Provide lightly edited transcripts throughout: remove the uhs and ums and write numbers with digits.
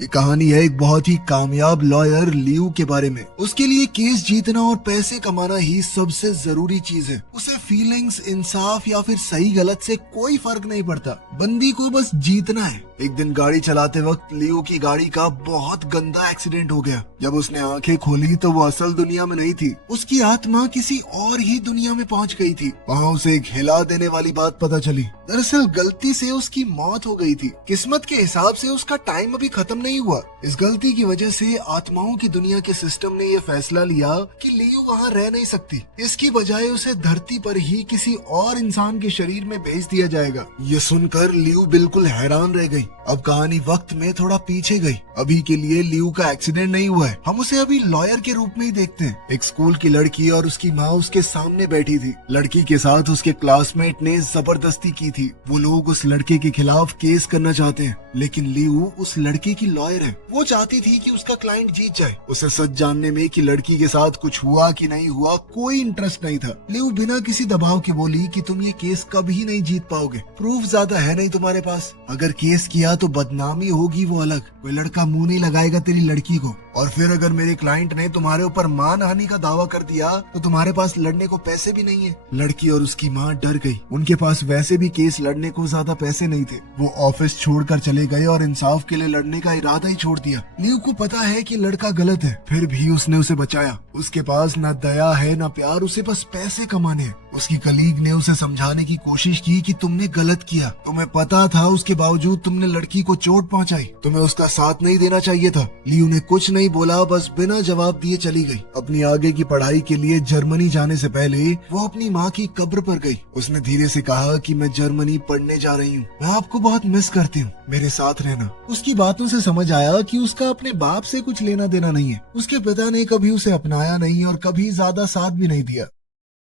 ये कहानी है एक बहुत ही कामयाब लॉयर लियू के बारे में। उसके लिए केस जीतना और पैसे कमाना ही सबसे जरूरी चीज है। उसे फीलिंग्स, इंसाफ या फिर सही गलत से कोई फर्क नहीं पड़ता। बंदी को बस जीतना है। एक दिन गाड़ी चलाते वक्त लियू की गाड़ी का बहुत गंदा एक्सीडेंट हो गया। जब उसने आंखें खोली तो वो असल दुनिया में नहीं थी। उसकी आत्मा किसी और ही दुनिया में पहुंच गई थी। वहाँ उसे एक हिला देने वाली बात पता चली। दरअसल गलती से उसकी मौत हो गई थी। किस्मत के हिसाब से उसका टाइम अभी खत्म नहीं हुआ। इस गलती की वजह से आत्माओं की दुनिया के सिस्टम ने ये फैसला लिया कि लियू वहाँ रह नहीं सकती। इसकी बजाय उसे धरती पर ही किसी और इंसान के शरीर में भेज दिया जाएगा। ये सुनकर लियू बिल्कुल हैरान रह गई। अब कहानी वक्त में थोड़ा पीछे गई। अभी के लिए लियू का एक्सीडेंट नहीं हुआ है। हम उसे अभी लॉयर के रूप में ही देखते हैं। एक स्कूल की लड़की और उसकी माँ उसके सामने बैठी थी। लड़की के साथ उसके क्लासमेट ने जबरदस्ती की थी। वो लोग उस लड़के के खिलाफ केस करना चाहते हैं, लेकिन लियू उस लड़के की लॉयर है। वो चाहती थी कि उसका क्लाइंट जीत जाए। उसे सच जानने में कि लड़की के साथ कुछ हुआ कि नहीं हुआ कोई इंटरेस्ट नहीं था। लियू बिना किसी दबाव के बोली कि तुम ये केस कभी नहीं जीत पाओगे। प्रूफ ज्यादा है नहीं तुम्हारे पास। अगर केस किया तो बदनामी होगी वो अलग। कोई लड़का मुंह नहीं लगाएगा तेरी लड़की को। और फिर अगर मेरे क्लाइंट ने तुम्हारे ऊपर मानहानि का दावा कर दिया तो तुम्हारे पास लड़ने को पैसे भी नहीं है। लड़की और उसकी माँ डर गई। उनके पास वैसे भी केस लड़ने को ज्यादा पैसे नहीं थे। वो ऑफिस छोड़कर चले गए और इंसाफ के लिए लड़ने का इरादा ही छोड़ दिया। लियू को पता है कि लड़का गलत है, फिर भी उसने उसे बचाया। उसके पास न दया है न प्यार, उसे बस पैसे कमाने हैं। उसकी कलीग ने उसे समझाने की कोशिश की कि तुमने गलत किया, तुम्हें पता था, उसके बावजूद तुमने लड़की को चोट पहुंचाई, तुम्हें उसका साथ नहीं देना चाहिए था। लियू ने कुछ नहीं बोला, बस बिना जवाब दिए चली गई। अपनी आगे की पढ़ाई के लिए जर्मनी जाने से पहले वो अपनी माँ की कब्र पर गई। उसने धीरे से कहा कि मैं जर्मनी पढ़ने जा रही हूँ, मैं आपको बहुत मिस करती हूँ, मेरे साथ रहना। उसकी बातों से समझ आया कि उसका अपने बाप से कुछ लेना देना नहीं है। उसके पिता ने कभी उसे अपनाया नहीं और कभी ज्यादा साथ भी नहीं दिया।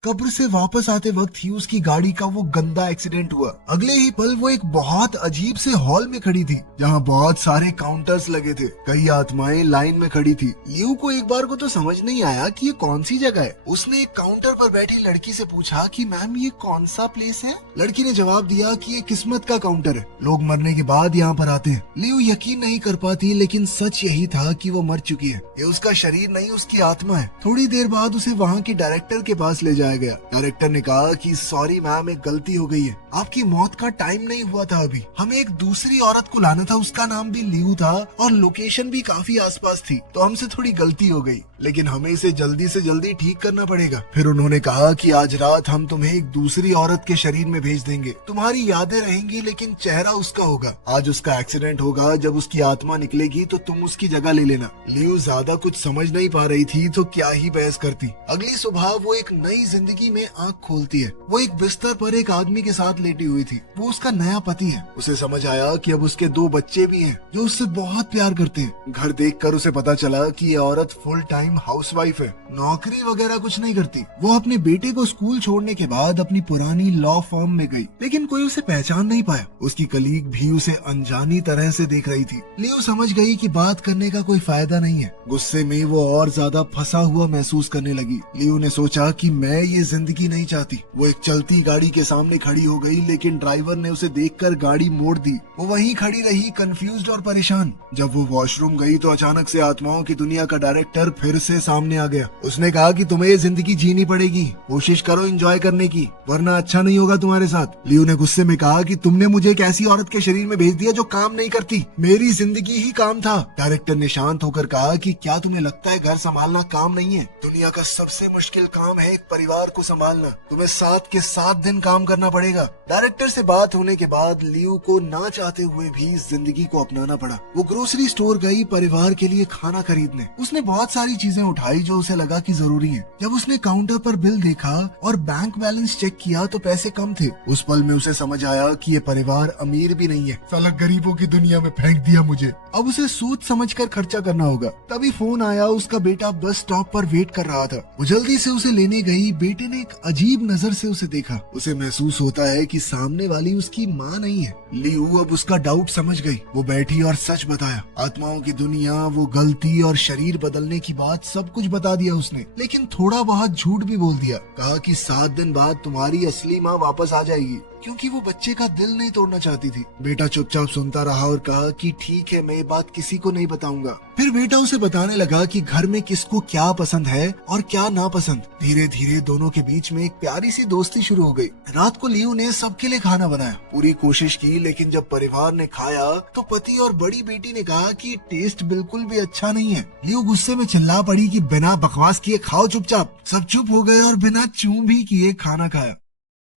कब्र से वापस आते वक्त ही उसकी गाड़ी का वो गंदा एक्सीडेंट हुआ। अगले ही पल वो एक बहुत अजीब से हॉल में खड़ी थी, जहाँ बहुत सारे काउंटर्स लगे थे। कई आत्माएं लाइन में खड़ी थी। लियू को एक बार को तो समझ नहीं आया कि ये कौन सी जगह है। उसने एक काउंटर पर बैठी लड़की से पूछा कि मैम ये कौन सा प्लेस है। लड़की ने जवाब दिया कि ये किस्मत का काउंटर है, लोग मरने के बाद यहाँ पर आते हैं। लियू यकीन नहीं कर पाती, लेकिन सच यही था कि वो मर चुकी है। ये उसका शरीर नहीं, उसकी आत्मा है। थोड़ी देर बाद उसे वहाँ के डायरेक्टर के पास ले जाया गया। डायरेक्टर ने कहा कि सॉरी मैम, एक गलती हो गई है, आपकी मौत का टाइम नहीं हुआ था अभी। हमें एक दूसरी औरत को लाना था, उसका नाम भी लियू था और लोकेशन भी काफी आसपास थी, तो हमसे थोड़ी गलती हो गई, लेकिन हमें इसे जल्दी से जल्दी ठीक करना पड़ेगा। फिर उन्होंने कहा कि आज रात हम तुम्हें एक दूसरी औरत के शरीर में भेज देंगे, तुम्हारी यादें रहेंगी लेकिन चेहरा उसका होगा। आज उसका एक्सीडेंट होगा, जब उसकी आत्मा निकलेगी तो तुम उसकी जगह ले लेना। लियू ज्यादा कुछ समझ नहीं पा रही थी तो क्या ही बहस करती। अगली सुबह वो एक नई जिंदगी में आंख खोलती है। वो एक बिस्तर पर एक आदमी के साथ लेटी हुई थी। वो उसका नया पति है। उसे समझ आया कि अब उसके 2 बच्चे भी हैं जो उससे बहुत प्यार करते हैं। घर देखकर उसे पता चला कि ये औरत फुल टाइम हाउसवाइफ है, नौकरी वगैरह कुछ नहीं करती। वो अपने बेटे को स्कूल छोड़ने के बाद अपनी पुरानी लॉ फर्म में गई, लेकिन कोई उसे पहचान नहीं पाया। उसकी कलीग भी उसे अनजानी तरह से देख रही थी। लियू समझ गई कि बात करने का कोई फायदा नहीं है। गुस्से में वो और ज्यादा फंसा हुआ महसूस करने लगी। लियू ने सोचा कि मैं ये जिंदगी नहीं चाहती। वो एक चलती गाड़ी के सामने खड़ी हो गई, लेकिन ड्राइवर ने उसे देखकर गाड़ी मोड़ दी। वो वहीं खड़ी रही, कंफ्यूज्ड और परेशान। जब वो वॉशरूम गई तो अचानक से आत्माओं की दुनिया का डायरेक्टर फिर से सामने आ गया। उसने कहा कि तुम्हें ये जिंदगी जीनी पड़ेगी, कोशिश करो एंजॉय करने की, वरना अच्छा नहीं होगा तुम्हारे साथ। लियू ने गुस्से में कहा कि तुमने मुझे एक ऐसी औरत के शरीर में भेज दिया जो काम नहीं करती, मेरी जिंदगी ही काम था। डायरेक्टर ने शांत होकर कहा कि क्या तुम्हें लगता है घर संभालना काम नहीं है? दुनिया का सबसे मुश्किल काम है एक परिवार को संभालना। तुम्हें 7 के 7 दिन काम करना पड़ेगा। डायरेक्टर से बात होने के बाद लियू को ना चाहते हुए भी जिंदगी को अपनाना पड़ा। वो ग्रोसरी स्टोर गई परिवार के लिए खाना खरीदने। उसने बहुत सारी चीजें उठाई जो उसे लगा कि जरूरी है। जब उसने काउंटर पर बिल देखा और बैंक बैलेंस चेक किया तो पैसे कम थे। उस पल में उसे समझ आया कि ये परिवार अमीर भी नहीं है, साला गरीबों की दुनिया में फेंक दिया मुझे। अब उसे सोच समझ कर खर्चा करना होगा। तभी फोन आया, उसका बेटा बस स्टॉप पर वेट कर रहा था। वो जल्दी से उसे लेने गई। बेटे ने एक अजीब नजर से उसे देखा। उसे महसूस होता है कि सामने वाली उसकी माँ नहीं है। लियू अब उसका डाउट समझ गई। वो बैठी और सच बताया। आत्माओं की दुनिया, वो गलती और शरीर बदलने की बात सब कुछ बता दिया उसने, लेकिन थोड़ा बहुत झूठ भी बोल दिया। कहा कि 7 दिन बाद तुम्हारी असली माँ वापस आ जाएगी। क्योंकि वो बच्चे का दिल नहीं तोड़ना चाहती थी। बेटा चुपचाप सुनता रहा और कहा कि ठीक है, मैं ये बात किसी को नहीं बताऊंगा। फिर बेटा उसे बताने लगा कि घर में किसको क्या पसंद है और क्या नापसंद। धीरे धीरे दोनों के बीच में एक प्यारी सी दोस्ती शुरू हो गई। रात को लियू ने सबके लिए खाना बनाया, पूरी कोशिश की, लेकिन जब परिवार ने खाया तो पति और बड़ी बेटी ने कहा कि टेस्ट बिल्कुल भी अच्छा नहीं है। लियू गुस्से में चिल्ला पड़ी कि बिना बकवास किए खाओ चुपचाप। सब चुप हो गए और बिना चूं भी किए खाना खाया।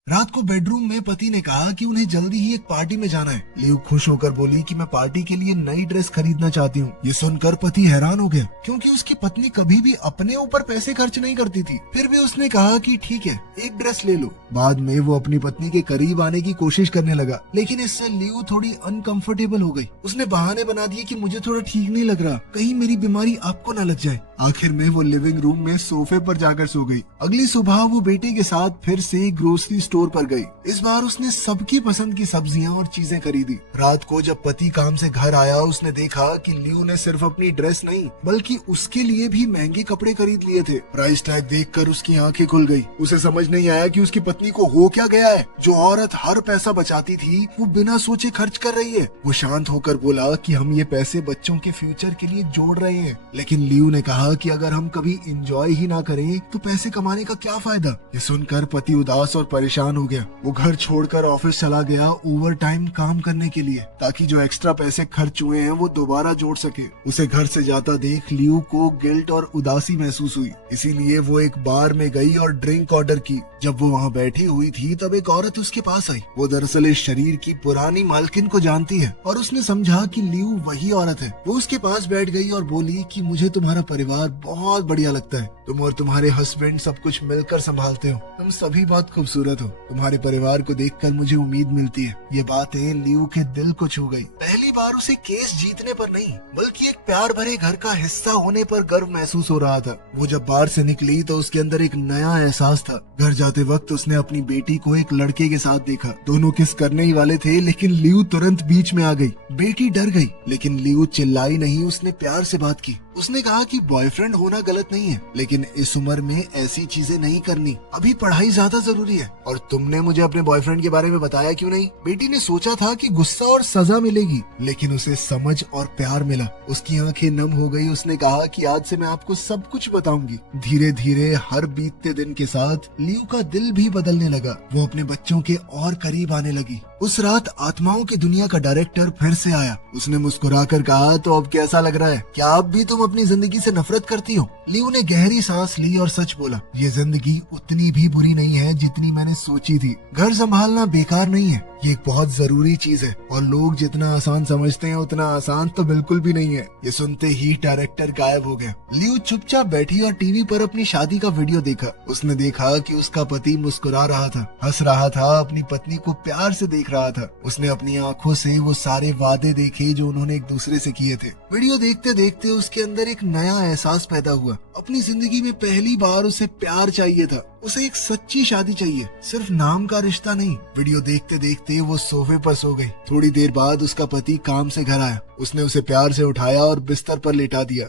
रात को बेडरूम में पति ने कहा कि उन्हें जल्दी ही एक पार्टी में जाना है। लियू खुश होकर बोली कि मैं पार्टी के लिए नई ड्रेस खरीदना चाहती हूँ। ये सुनकर पति हैरान हो गया, क्योंकि उसकी पत्नी कभी भी अपने ऊपर पैसे खर्च नहीं करती थी। फिर भी उसने कहा कि ठीक है, एक ड्रेस ले लो। बाद में वो अपनी पत्नी के करीब आने की कोशिश करने लगा, लेकिन इससे लियू थोड़ी अनकंफर्टेबल हो गई। उसने बहाने बना दिए कि मुझे थोड़ा ठीक नहीं लग रहा, कहीं मेरी बीमारी आपको न लग जाए। आखिर में वो लिविंग रूम में सोफे पर जाकर सो गई। अगली सुबह वो बेटे के साथ फिर से ग्रोसरी स्टोर पर गई। इस बार उसने सबकी पसंद की सब्जियां और चीजें खरीदी। रात को जब पति काम से घर आया, उसने देखा कि लियू ने सिर्फ अपनी ड्रेस नहीं बल्कि उसके लिए भी महंगे कपड़े खरीद लिए थे। प्राइस टैग देखकर उसकी आंखें खुल गई। उसे समझ नहीं आया कि उसकी पत्नी को हो क्या गया है। जो औरत हर पैसा बचाती थी वो बिना सोचे खर्च कर रही है। वो शांत होकर बोला कि हम ये पैसे बच्चों के फ्यूचर के लिए जोड़ रहे हैं। लेकिन लियू ने कहा कि अगर हम कभी एंजॉय ही ना करें तो पैसे कमाने का क्या फायदा। ये सुनकर पति उदास और परेशान हो गया। वो घर छोड़कर ऑफिस चला गया ओवर टाइम काम करने के लिए, ताकि जो एक्स्ट्रा पैसे खर्च हुए हैं वो दोबारा जोड़ सके। उसे घर से जाता देख लियू को गिल्ट और उदासी महसूस हुई, इसीलिए वो एक बार में गई और ड्रिंक ऑर्डर की। जब वो वहाँ बैठी हुई थी तब एक औरत उसके पास आई। वो दरअसल इस शरीर की पुरानी मालकिन को जानती है और उसने समझा कि लियू वही औरत है। वो उसके पास बैठ गई और बोली कि मुझे तुम्हारा परिवार बहुत बढ़िया लगता है। तुम और तुम्हारे हस्बैंड सब कुछ मिलकर संभालते हो। तुम सभी बहुत खूबसूरत हो। तुम्हारे परिवार को देखकर मुझे उम्मीद मिलती है। ये बातें लियू के दिल को छू गई। पहली बार उसे केस जीतने पर नहीं बल्कि एक प्यार भरे घर का हिस्सा होने पर गर्व महसूस हो रहा था। वो जब बार से निकली तो उसके अंदर एक नया एहसास था। घर जाते वक्त उसने अपनी बेटी को एक लड़के के साथ देखा। दोनों किस करने ही वाले थे, लेकिन लियू तुरंत बीच में आ गई। बेटी डर गई, लेकिन लियू चिल्लाई नहीं। उसने प्यार से बात की। उसने कहा कि बॉयफ्रेंड होना गलत नहीं है, लेकिन इस उम्र में ऐसी चीजें नहीं करनी। अभी पढ़ाई ज्यादा जरूरी है। और तुमने मुझे अपने बॉयफ्रेंड के बारे में बताया क्यों नहीं? बेटी ने सोचा था कि गुस्सा और सजा मिलेगी, लेकिन उसे समझ और प्यार मिला। उसकी आंखें नम हो गई। उसने कहा कि आज से मैं आपको सब कुछ बताऊंगी। धीरे धीरे हर बीतते दिन के साथ लियू का दिल भी बदलने लगा। वो अपने बच्चों के और करीब आने लगी। उस रात आत्माओं की दुनिया का डायरेक्टर फिर से आया। उसने मुस्कुराकर कहा, तो अब कैसा लग रहा है? क्या अब भी तुम अपनी जिंदगी से नफरत करती हो? लियू ने गहरी सांस ली और सच बोला, ये जिंदगी उतनी भी बुरी नहीं है जितनी मैंने सोची थी। घर संभालना बेकार नहीं है, ये एक बहुत जरूरी चीज है और लोग जितना आसान समझते हैं उतना आसान तो बिल्कुल भी नहीं है। ये सुनते ही डायरेक्टर गायब हो गया। लियू चुपचाप बैठी और टीवी पर अपनी शादी का वीडियो देखा। उसने देखा कि उसका पति मुस्कुरा रहा था, हंस रहा था, अपनी पत्नी को प्यार से देख रहा था। उसने अपनी आंखों से वो सारे वादे देखे जो उन्होंने एक दूसरे से किए थे। वीडियो देखते देखते उसके अंदर एक नया एहसास पैदा हुआ। अपनी जिंदगी में पहली बार उसे प्यार चाहिए था। उसे एक सच्ची शादी चाहिए, सिर्फ नाम का रिश्ता नहीं। वीडियो देखते देखते वो सोफे पर सो गई। थोड़ी देर बाद उसका पति काम से घर आया। उसने उसे प्यार से उठाया और बिस्तर पर लेटा दिया।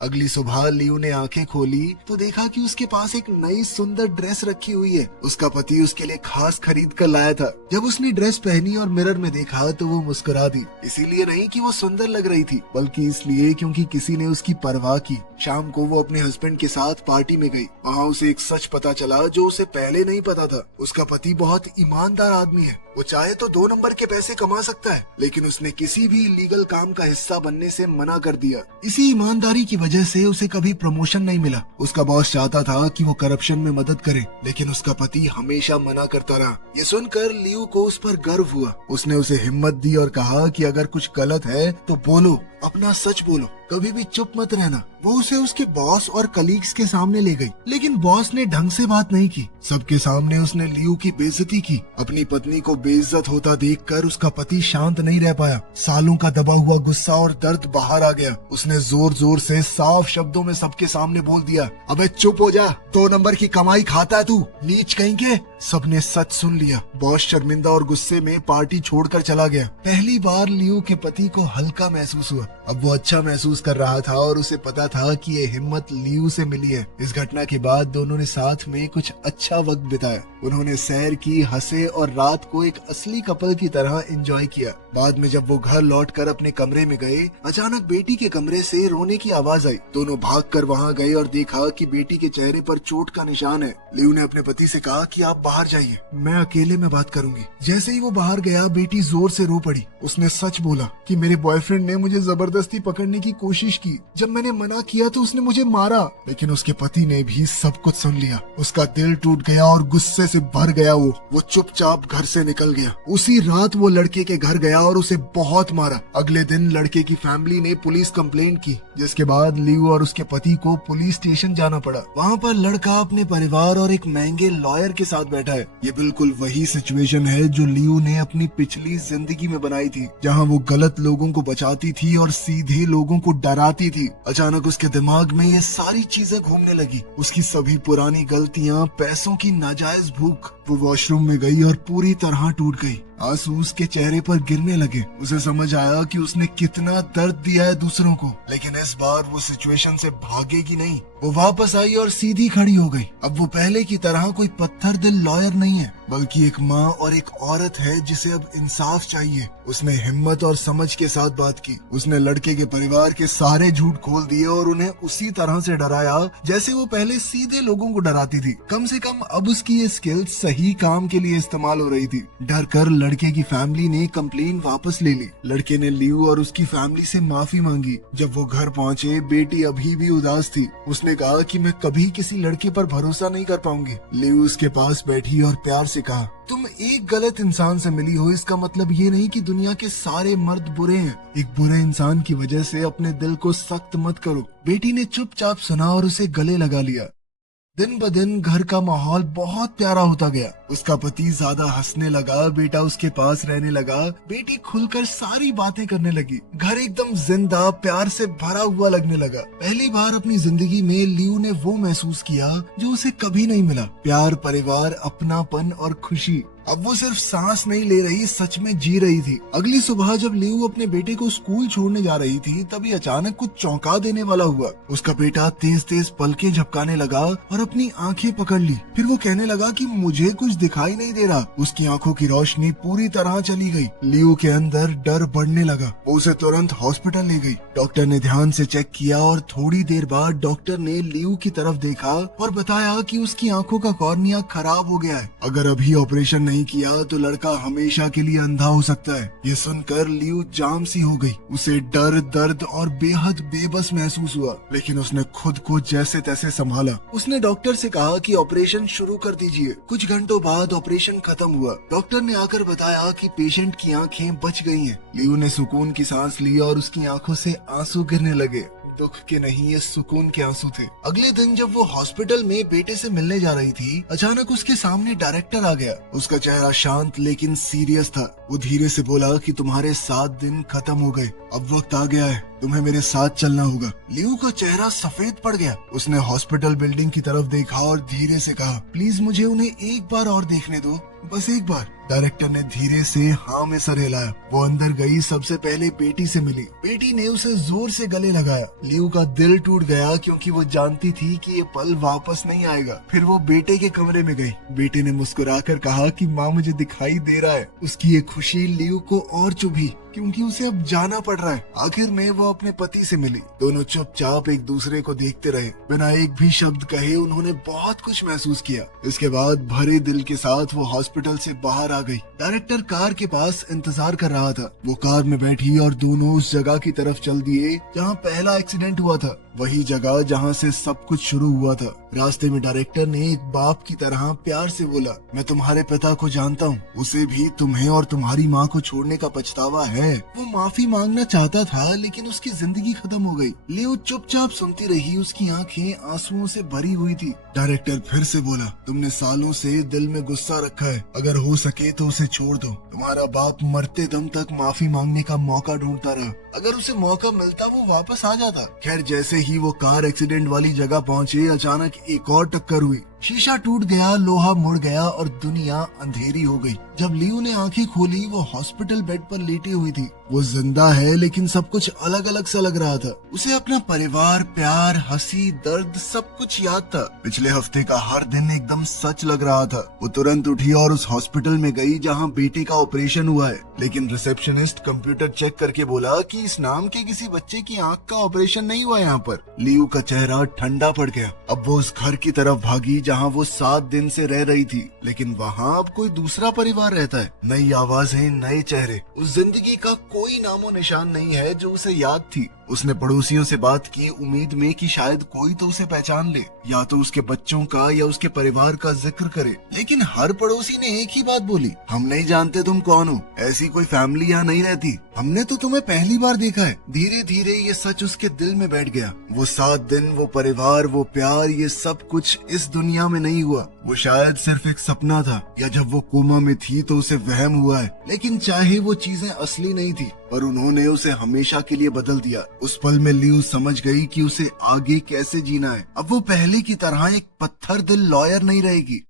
अगली सुबह लियू ने आंखें खोली तो देखा कि उसके पास एक नई सुंदर ड्रेस रखी हुई है। उसका पति उसके लिए खास खरीद कर लाया था। जब उसने ड्रेस पहनी और मिरर में देखा तो वो मुस्कुरा दी। इसीलिए नहीं कि वो सुंदर लग रही थी, बल्कि इसलिए क्योंकि किसी ने उसकी परवाह की। शाम को वो अपने हस्बैंड के साथ पार्टी में गई। वहाँ उसे एक सच पता चला जो उसे पहले नहीं पता था। उसका पति बहुत ईमानदार आदमी है। वो चाहे तो 2 नंबर के पैसे कमा सकता है, लेकिन उसने किसी भी इलीगल काम का हिस्सा बनने से मना कर दिया। इसी ईमानदारी की वजह से उसे कभी प्रमोशन नहीं मिला। उसका बॉस चाहता था कि वो करप्शन में मदद करे, लेकिन उसका पति हमेशा मना करता रहा। ये सुनकर लियू को उस पर गर्व हुआ। उसने उसे हिम्मत दी और कहा कि अगर कुछ गलत है तो बोलो, अपना सच बोलो, कभी भी चुप मत रहना। वो उसे उसके बॉस और कलीग्स के सामने ले गई, लेकिन बॉस ने ढंग से बात नहीं की। सबके सामने उसने लियू की बेइज्जती की। अपनी पत्नी को बेइज्जत होता देखकर उसका पति शांत नहीं रह पाया। सालों का दबा हुआ गुस्सा और दर्द बाहर आ गया। उसने जोर जोर से साफ शब्दों में सबके सामने बोल दिया, अबे चुप हो जा, 2 नंबर की कमाई खाता है तू, नीच कहीं के। सबने सच सुन लिया। बॉस शर्मिंदा और गुस्से में पार्टी छोड़कर चला गया। पहली बार लियू के पति को हल्का महसूस हुआ। अब वो अच्छा महसूस कर रहा था और उसे पता था कि ये हिम्मत लियू से मिली है। इस घटना के बाद दोनों ने साथ में कुछ अच्छा वक्त बिताया। उन्होंने सैर की, हंसे और रात को एक असली कपल की तरह एंजॉय किया। बाद में जब वो घर लौटकर अपने कमरे में गए, अचानक बेटी के कमरे से रोने की आवाज आई। दोनों भागकर वहां गए और देखा कि बेटी के चेहरे पर चोट का निशान है। लियू ने अपने पति से कहा कि आप बाहर जाइए, मैं अकेले में बात करूंगी। जैसे ही वो बाहर गया, बेटी जोर से रो पड़ी। उसने सच बोला कि मेरे बॉयफ्रेंड ने मुझे जबरदस्ती पकड़ने की कोशिश की। जब मैंने मना किया तो उसने मुझे मारा। लेकिन उसके पति ने भी सब कुछ सुन लिया। उसका दिल टूट गया और गुस्से से भर गया। वो चुपचाप घर से निकल गया। उसी रात वो लड़के के घर गया और उसे बहुत मारा। अगले दिन लड़के की फैमिली ने पुलिस कंप्लेंट की, जिसके बाद लियू और उसके पति को पुलिस स्टेशन जाना पड़ा। वहाँ पर लड़का अपने परिवार और एक महंगे लॉयर के साथ बैठा है। ये बिल्कुल वही सिचुएशन है जो लियू ने अपनी पिछली जिंदगी में बनाई थी, जहाँ वो गलत लोगों को बचाती थी और सीधे लोगों को डराती थी। अचानक उसके दिमाग में ये सारी चीजें घूमने लगी। उसकी सभी पुरानी गलतियाँ, पैसों की नाजायज भूख। वो वॉशरूम में गई और पूरी तरह टूट गई। आंसू उसके चेहरे पर गिरने लगे। उसे समझ आया कि उसने कितना दर्द दिया है दूसरों को। लेकिन इस बार वो सिचुएशन से भागेगी नहीं। वो वापस आई और सीधी खड़ी हो गई। अब वो पहले की तरह कोई पत्थर दिल लॉयर नहीं है, बल्कि एक माँ और एक औरत है जिसे अब इंसाफ चाहिए। उसने हिम्मत और समझ के साथ बात की। उसने लड़के के परिवार के सारे झूठ खोल दिए और उन्हें उसी तरह से डराया जैसे वो पहले सीधे लोगों को डराती थी। कम से कम अब उसकी ये स्किल सही काम के लिए इस्तेमाल हो रही थी। डर कर लड़के की फैमिली ने कंप्लेन वापस ले ली। लड़के ने लियू और उसकी फैमिली से माफी मांगी। जब वो घर पहुंचे, बेटी अभी भी उदास थी। उसने कहा कि मैं कभी किसी लड़के पर भरोसा नहीं कर पाऊंगी। लियू उसके पास बैठी और प्यार से कहा, तुम एक गलत इंसान से मिली हो, इसका मतलब ये नहीं कि दुनिया के सारे मर्द बुरे हैं। एक बुरे इंसान की वजह से अपने दिल को सख्त मत करो। बेटी ने चुपचाप सुना और उसे गले लगा लिया। दिन ब दिन घर का माहौल बहुत प्यारा होता गया। उसका पति ज्यादा हंसने लगा, बेटा उसके पास रहने लगा, बेटी खुलकर सारी बातें करने लगी। घर एकदम जिंदा, प्यार से भरा हुआ लगने लगा। पहली बार अपनी जिंदगी में लियू ने वो महसूस किया जो उसे कभी नहीं मिला, प्यार, परिवार, अपनापन और खुशी। अब वो सिर्फ सांस नहीं ले रही, सच में जी रही थी। अगली सुबह जब लियू अपने बेटे को स्कूल छोड़ने जा रही थी, तभी अचानक कुछ चौंका देने वाला हुआ। उसका बेटा तेज तेज पलकें झपकाने लगा और अपनी आंखें पकड़ ली। फिर वो कहने लगा कि मुझे कुछ दिखाई नहीं दे रहा। उसकी आंखों की रोशनी पूरी तरह चली गई। लियू के अंदर डर बढ़ने लगा। वो उसे तुरंत हॉस्पिटल ले गई। डॉक्टर ने ध्यान से चेक किया और थोड़ी देर बाद डॉक्टर ने लियू की तरफ देखा और बताया कि उसकी आंखों का कॉर्निया खराब हो गया है। अगर अभी ऑपरेशन नहीं किया तो लड़का हमेशा के लिए अंधा हो सकता है। ये सुनकर लियू जाम सी हो गई। उसे डर, दर्द और बेहद बेबस महसूस हुआ, लेकिन उसने खुद को जैसे तैसे संभाला। उसने डॉक्टर से कहा कि ऑपरेशन शुरू कर दीजिए। कुछ घंटों बाद ऑपरेशन खत्म हुआ। डॉक्टर ने आकर बताया कि पेशेंट की आंखें बच गई हैं। लियू ने सुकून की सांस ली और उसकी आंखों से आंसू गिरने लगे। दुख के नहीं, ये सुकून के आंसू थे। अगले दिन जब वो हॉस्पिटल में बेटे से मिलने जा रही थी, अचानक उसके सामने डायरेक्टर आ गया। उसका चेहरा शांत लेकिन सीरियस था। वो धीरे से बोला कि तुम्हारे 7 दिन खत्म हो गए, अब वक्त आ गया है, तुम्हें मेरे साथ चलना होगा। लियू का चेहरा सफेद पड़ गया। उसने हॉस्पिटल बिल्डिंग की तरफ देखा और धीरे से कहा, प्लीज मुझे उन्हें एक बार और देखने दो, बस एक बार। डायरेक्टर ने धीरे से हाँ में सर हिलाया। वो अंदर गई, सबसे पहले बेटी से मिली। बेटी ने उसे जोर से गले लगाया। लियू का दिल टूट गया क्योंकि वो जानती थी कि ये पल वापस नहीं आएगा। फिर वो बेटे के कमरे में गई। बेटे ने मुस्कुराकर कहा कि माँ मुझे दिखाई दे रहा है। उसकी ये खुशी लियू को और चुभी क्योंकि उसे अब जाना पड़ रहा है। आखिर में वो अपने पति से मिली। दोनों चुपचाप एक दूसरे को देखते रहे। बिना एक भी शब्द कहे उन्होंने बहुत कुछ महसूस किया। इसके बाद भरे दिल के साथ वो हॉस्पिटल से बाहर आ गई। डायरेक्टर कार के पास इंतजार कर रहा था। वो कार में बैठी और दोनों उस जगह की तरफ चल दिए जहाँ पहला एक्सीडेंट हुआ था, वही जगह जहाँ से सब कुछ शुरू हुआ था। रास्ते में डायरेक्टर ने एक बाप की तरह प्यार से बोला, मैं तुम्हारे पिता को जानता हूँ, उसे भी तुम्हें और तुम्हारी माँ को छोड़ने का पछतावा है। वो माफी मांगना चाहता था लेकिन उसकी जिंदगी खत्म हो गई। लियो चुपचाप सुनती रही। उसकी आंखें आंसुओं से भरी हुई थी। डायरेक्टर फिर से बोला, तुमने सालों से दिल में गुस्सा रखा है, अगर हो सके तो उसे छोड़ दो। तुम्हारा बाप मरते दम तक माफी मांगने का मौका ढूंढता रहा, अगर उसे मौका मिलता वो वापस आ जाता। खैर, जैसे ही वो कार एक्सीडेंट वाली जगह पहुंचे, अचानक एक और टक्कर हुई। शीशा टूट गया, लोहा मुड़ गया और दुनिया अंधेरी हो गई। जब लियो ने आंखें खोली, वो हॉस्पिटल बेड पर लेटी हुई थी। वो जिंदा है, लेकिन सब कुछ अलग अलग सा लग रहा था। उसे अपना परिवार, प्यार, हंसी, दर्द सब कुछ याद था। पिछले हफ्ते का हर दिन एकदम सच लग रहा था। वो तुरंत उठी और उस हॉस्पिटल में गई जहाँ बेटे का ऑपरेशन हुआ है, लेकिन रिसेप्शनिस्ट कंप्यूटर चेक करके बोला कि इस नाम के किसी बच्चे की आंख का ऑपरेशन नहीं हुआ यहाँ पर। लियो का चेहरा ठंडा पड़ गया। अब वो उस घर की तरफ भागी जहाँ वो 7 दिन से रह रही थी, लेकिन वहाँ अब कोई दूसरा परिवार रहता है। नई आवाजें, नए चेहरे, उस जिंदगी का कोई नामो निशान नहीं है जो उसे याद थी। उसने पड़ोसियों से बात की, उम्मीद में कि शायद कोई तो उसे पहचान ले, या तो उसके बच्चों का या उसके परिवार का जिक्र करे, लेकिन हर पड़ोसी ने एक ही बात बोली, हम नहीं जानते तुम कौन हो, ऐसी कोई फैमिली यहाँ नहीं रहती, हमने तो तुम्हें पहली बार देखा है। धीरे धीरे ये सच उसके दिल में बैठ गया। वो 7 दिन, वो परिवार, वो प्यार, ये सब कुछ इस दुनिया में नहीं हुआ। वो शायद सिर्फ एक सपना था, या जब वो कोमा में थी तो उसे वहम हुआ है। लेकिन चाहे वो चीजें असली नहीं थी, पर उन्होंने उसे हमेशा के लिए बदल दिया। उस पल में लियो समझ गई कि उसे आगे कैसे जीना है। अब वो पहले की तरह एक पत्थर दिल लॉयर नहीं रहेगी।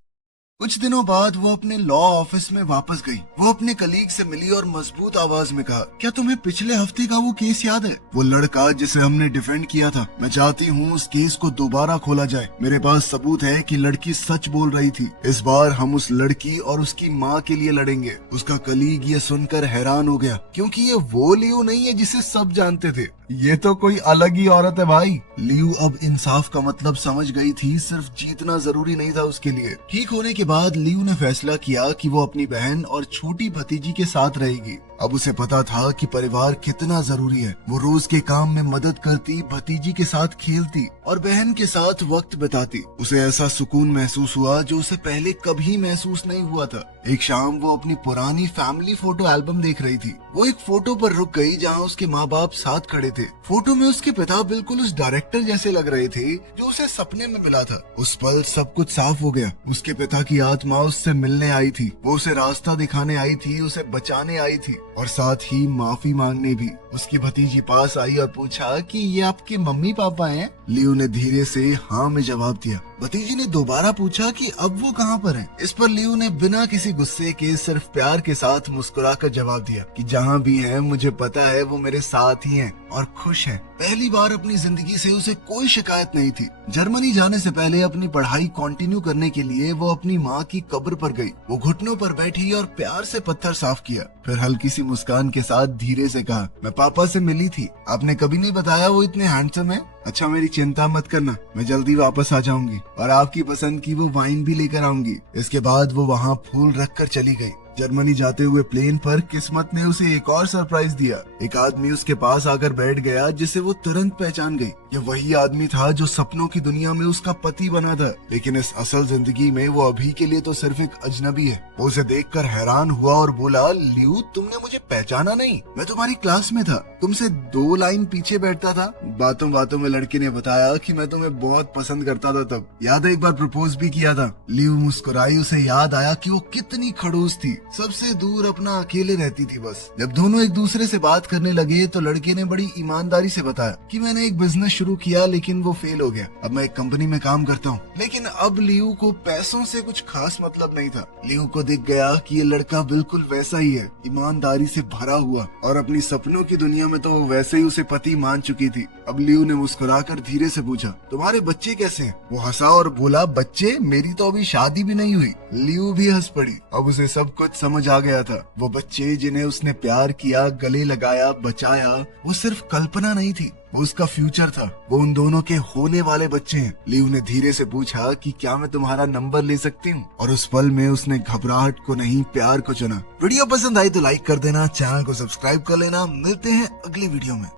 कुछ दिनों बाद वो अपने लॉ ऑफिस में वापस गई। वो अपने कलीग से मिली और मजबूत आवाज में कहा, क्या तुम्हें पिछले हफ्ते का वो केस याद है? वो लड़का जिसे हमने डिफेंड किया था। मैं चाहती हूँ उस केस को दोबारा खोला जाए। मेरे पास सबूत है कि लड़की सच बोल रही थी। इस बार हम उस लड़की और उसकी माँ के लिए लड़ेंगे। उसका कलीग ये सुनकर हैरान हो गया, क्योंकि ये वो लियो नहीं है जिसे सब जानते थे। ये तो कोई अलग ही औरत है भाई। लियो अब इंसाफ का मतलब समझ गई थी। सिर्फ जीतना जरूरी नहीं था उसके लिए। ठीक होने के बाद लियो ने फैसला किया कि वो अपनी बहन और छोटी भतीजी के साथ रहेगी। अब उसे पता था कि परिवार कितना जरूरी है। वो रोज के काम में मदद करती, भतीजी के साथ खेलती और बहन के साथ वक्त बिताती। उसे ऐसा सुकून महसूस हुआ जो उसे पहले कभी महसूस नहीं हुआ था। एक शाम वो अपनी पुरानी फैमिली फोटो एल्बम देख रही थी। वो एक फोटो पर रुक गई जहाँ उसके माँ बाप साथ खड़े थे। फोटो में उसके पिता बिल्कुल उस डायरेक्टर जैसे लग रहे थे जो उसे सपने में मिला था। उस पल सब कुछ साफ हो गया। उसके पिता की आत्मा उससे मिलने आई थी। वो उसे रास्ता दिखाने आई थी, उसे बचाने आई थी और साथ ही माफी मांगने भी। उसकी भतीजी पास आई और पूछा कि ये आपके मम्मी पापा हैं? लियो ने धीरे से हाँ में जवाब दिया। भतीजी ने दोबारा पूछा कि अब वो कहाँ पर हैं? इस पर लियो ने बिना किसी गुस्से के सिर्फ प्यार के साथ मुस्कुराकर जवाब दिया कि जहाँ भी हैं मुझे पता है वो मेरे साथ ही हैं और खुश हैं। पहली बार अपनी जिंदगी से उसे कोई शिकायत नहीं थी। जर्मनी जाने से पहले अपनी पढ़ाई कंटिन्यू करने के लिए वो अपनी माँ की कब्र पर गई। वो घुटनों पर बैठी और प्यार से पत्थर साफ किया। फिर हल्की सी मुस्कान के साथ धीरे से कहा, मैं पापा से मिली थी। आपने कभी नहीं बताया वो इतने हैंडसम है। अच्छा, मेरी चिंता मत करना, मैं जल्दी वापस आ जाऊंगी और आपकी पसंद की वो वाइन भी लेकर आऊंगी। इसके बाद वो वहाँ फूल रख कर चली गई। जर्मनी जाते हुए प्लेन पर किस्मत ने उसे एक और सरप्राइज दिया। एक आदमी उसके पास आकर बैठ गया जिसे वो तुरंत पहचान गई। ये वही आदमी था जो सपनों की दुनिया में उसका पति बना था, लेकिन इस असल जिंदगी में वो अभी के लिए तो सिर्फ एक अजनबी है। वो उसे देखकर हैरान हुआ और बोला, लियो तुमने मुझे पहचाना नहीं? मैं तुम्हारी क्लास में था, तुमसे 2 लाइन पीछे बैठता था। बातों बातों में लड़के ने बताया कि मैं तुम्हें बहुत पसंद करता था तब। याद है एक बार प्रपोज भी किया था। लियो मुस्कुराई। उसे याद आया कि वो कितनी खड़ूस थी, सबसे दूर अपना अकेले रहती थी बस। जब दोनों एक दूसरे से बात करने लगे तो लड़के ने बड़ी ईमानदारी से बताया कि मैंने एक बिजनेस शुरू किया लेकिन वो फेल हो गया। अब मैं एक कंपनी में काम करता हूँ। लेकिन अब लियो को पैसों से कुछ खास मतलब नहीं था। लियो को दिख गया कि ये लड़का बिल्कुल वैसा ही है, ईमानदारी से भरा हुआ, और अपनी सपनों की दुनिया में तो वो वैसे ही उसे पति मान चुकी थी। अब लियो ने मुस्कुराकर धीरे से पूछा, तुम्हारे बच्चे कैसे हैं? वो हंसा और बोला, बच्चे? मेरी तो अभी शादी भी नहीं हुई। लियो भी हंस पड़ी। अब उसे सब कुछ समझ आ गया था। वो बच्चे जिन्हें उसने प्यार किया, गले लगाया, बचाया, वो सिर्फ कल्पना नहीं थी, वो उसका फ्यूचर था। वो उन दोनों के होने वाले बच्चे हैं। लियो ने धीरे से पूछा कि क्या मैं तुम्हारा नंबर ले सकती हूँ? और उस पल में उसने घबराहट को नहीं, प्यार को चुना। वीडियो पसंद आई तो लाइक कर देना, चैनल को सब्सक्राइब कर लेना। मिलते हैं अगली वीडियो में।